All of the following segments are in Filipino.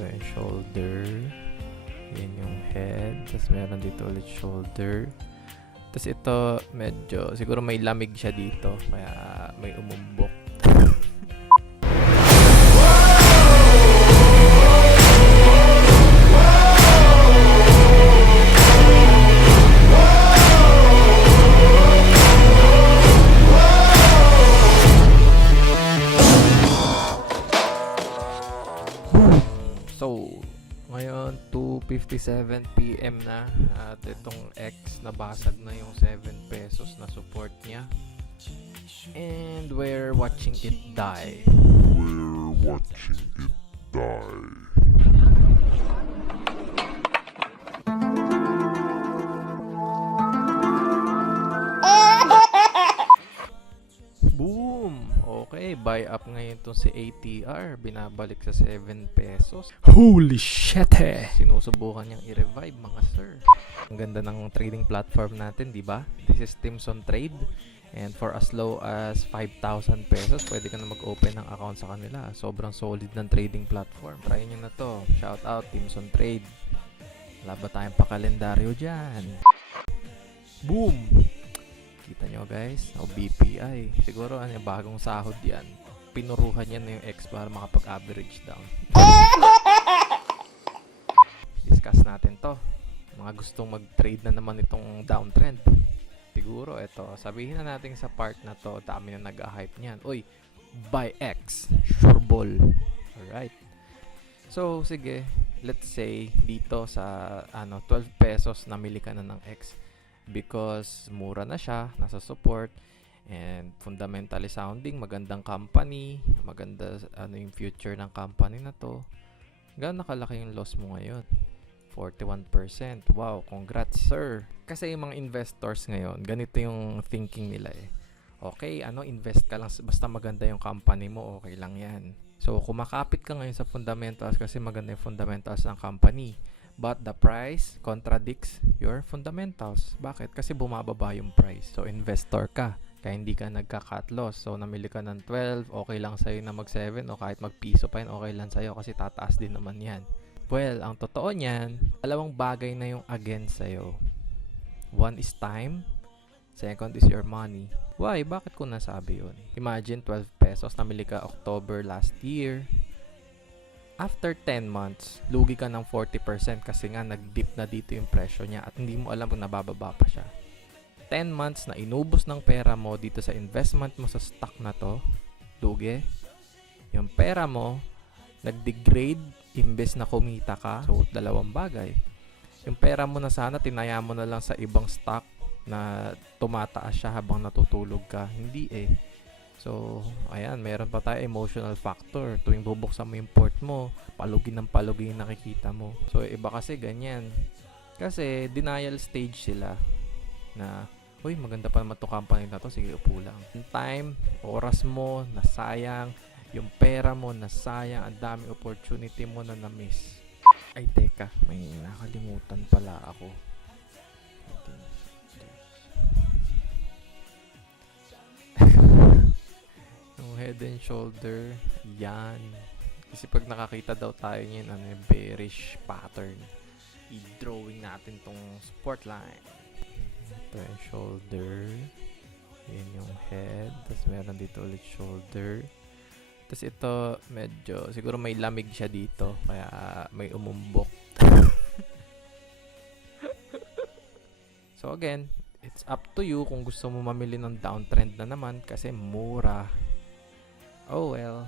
Ito yung shoulder. Yan yung head. Tapos meron dito ulit shoulder. Tapos ito medyo, siguro may lamig siya dito. Kaya may umumbok. So, ngayon 2:57 PM na at itong X nabasag na yung 7 pesos na support niya. And we're watching it die. We're watching it die. Boom! Okay, buy up ngayon itong si ATR. Binabalik sa 7 pesos. Holy shit eh! Sinusubukan niyang i-revive mga sir. Ang ganda ng trading platform natin, di ba? This is Timson Trade. And for as low as 5,000 pesos, pwede ka na mag-open ng account sa kanila. Sobrang solid ng trading platform. Try nyo na to. Shout out Timson Trade. Wala ba tayong pakalendaryo dyan? Boom! Kita nyo guys, o BPI. Siguro bagong sahod yan. Pinuruhan yan na yung X para makapag-average down. Discuss natin to. Mga gustong mag-trade na naman itong downtrend. Siguro ito, sabihin na natin sa part na to, dami na nag-hype niyan. Uy, buy X, sure ball. Alright. So, sige, let's say dito sa 12 pesos namili ka na ng X. Because mura na siya, nasa support, and fundamentally sounding, magandang company, maganda yung future ng company na to. Gaano nakalaki yung loss mo ngayon? 41%. Wow, congrats sir. Kasi yung mga investors ngayon, ganito yung thinking nila eh. Okay, invest ka lang, basta maganda yung company mo, okay lang yan. So, kumakapit ka ngayon sa fundamentals kasi maganda yung fundamentals ng company. But the price contradicts your fundamentals. Bakit? Kasi bumababa yung price. So, investor ka. Kaya hindi ka nagka-cut loss. So, namili ka ng 12, okay lang sa'yo na mag-7 o kahit mag-piso pa yun, okay lang sa'yo kasi tataas din naman yan. Well, ang totoo niyan, dalawang bagay na yung against sa'yo. One is time. Second is your money. Why? Bakit ko nasabi yun? Imagine 12 pesos, namili ka October last year. After 10 months, lugi ka ng 40% kasi nga nag-dip na dito yung presyo niya at hindi mo alam kung nabababa pa siya. 10 months na inubos ng pera mo dito sa investment mo sa stock na to, lugi. Yung pera mo, nag-degrade imbes na kumita ka. So, dalawang bagay. Yung pera mo na sana, tinaya mo na lang sa ibang stock na tumataas siya habang natutulog ka. Hindi eh. So, ayan, meron pa tayo emotional factor. Tuwing bubuksan mo yung port mo, palugin ng palugin yung nakikita mo. So, iba kasi ganyan. Kasi, denial stage sila na, uy, maganda pa naman to company na to, sige, upo lang. Yung time, oras mo, nasayang. Yung pera mo, nasayang. Ang daming opportunity mo na na-miss. Ay, teka, may nakalimutan pala ako. Head and shoulder, yan. Kasi pag nakakita daw tayo niyan, yung bearish pattern, i-drawing natin tong support line. Ito yung shoulder, yan yung head, tapos meron dito ulit shoulder. Tapos ito, medyo, siguro may lamig siya dito, kaya may umumbok. So again, it's up to you kung gusto mo mamili ng downtrend na naman kasi mura. Oh well,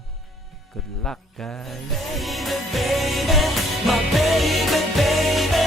good luck guys. Baby, baby, my baby, baby,